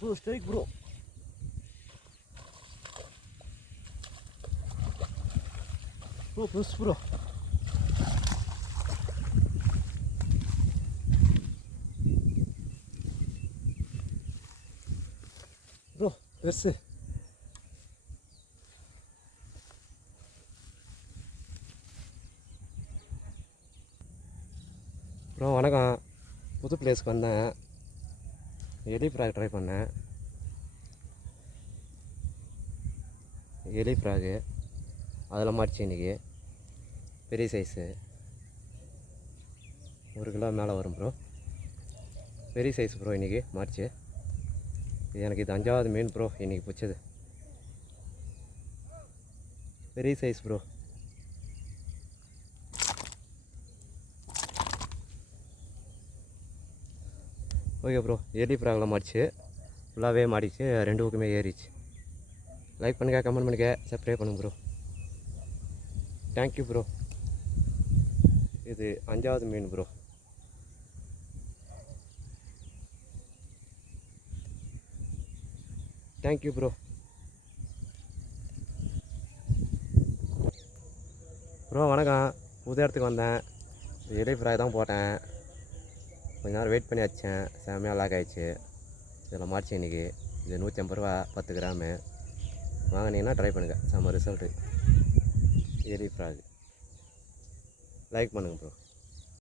Bro strike bro bro plus bro bro பெருசு bro வணக்கம் புது பிளேஸ்க்கு வந்தேன் எலி ஃப்ராக் ட்ரை பண்ணேன் எலி ஃப்ராகு அதில் மாட்டிச்சு இன்றைக்கி பெரிய சைஸு ஒரு கிலோ மேலே வரும் ப்ரோ பெரிய சைஸ் ப்ரோ இன்றைக்கி மாட்டிச்சு. இது எனக்கு இது அஞ்சாவது மீன் ப்ரோ இன்றைக்கி பிடிச்சது. பெரிய சைஸ் ப்ரோ ஓகே ப்ரோ எலி ப்ராப்ளம் மாடிச்சு ஃபுல்லாகவே மாடிச்சு ரெண்டு பக்கமே ஏறிச்சு லைக் பண்ணுங்கள் கமெண்ட் பண்ணுங்கள் சப்ஸ்கிரைப் பண்ணுங்க ப்ரோ தேங்க்யூ ப்ரோ இது அஞ்சாவது மீன் bro thank you bro bro வணக்கம். புது இடத்துக்கு வந்தேன். எலி ஃப்ராய் தான் போட்டேன். கொஞ்ச நேரம் வெயிட் பண்ணி வச்சேன். செம்மையாக லாக் ஆயிடுச்சு. இதில் மார்ச் இன்னைக்கு. இது நூற்றி ஐம்பது ரூபா பத்து கிராமு. வாங்கினீங்கன்னா ட்ரை பண்ணுங்கள் செம்ம ரிசல்ட்டு எலி ஃப்ராக் லைக் பண்ணுங்கள் ப்ரோ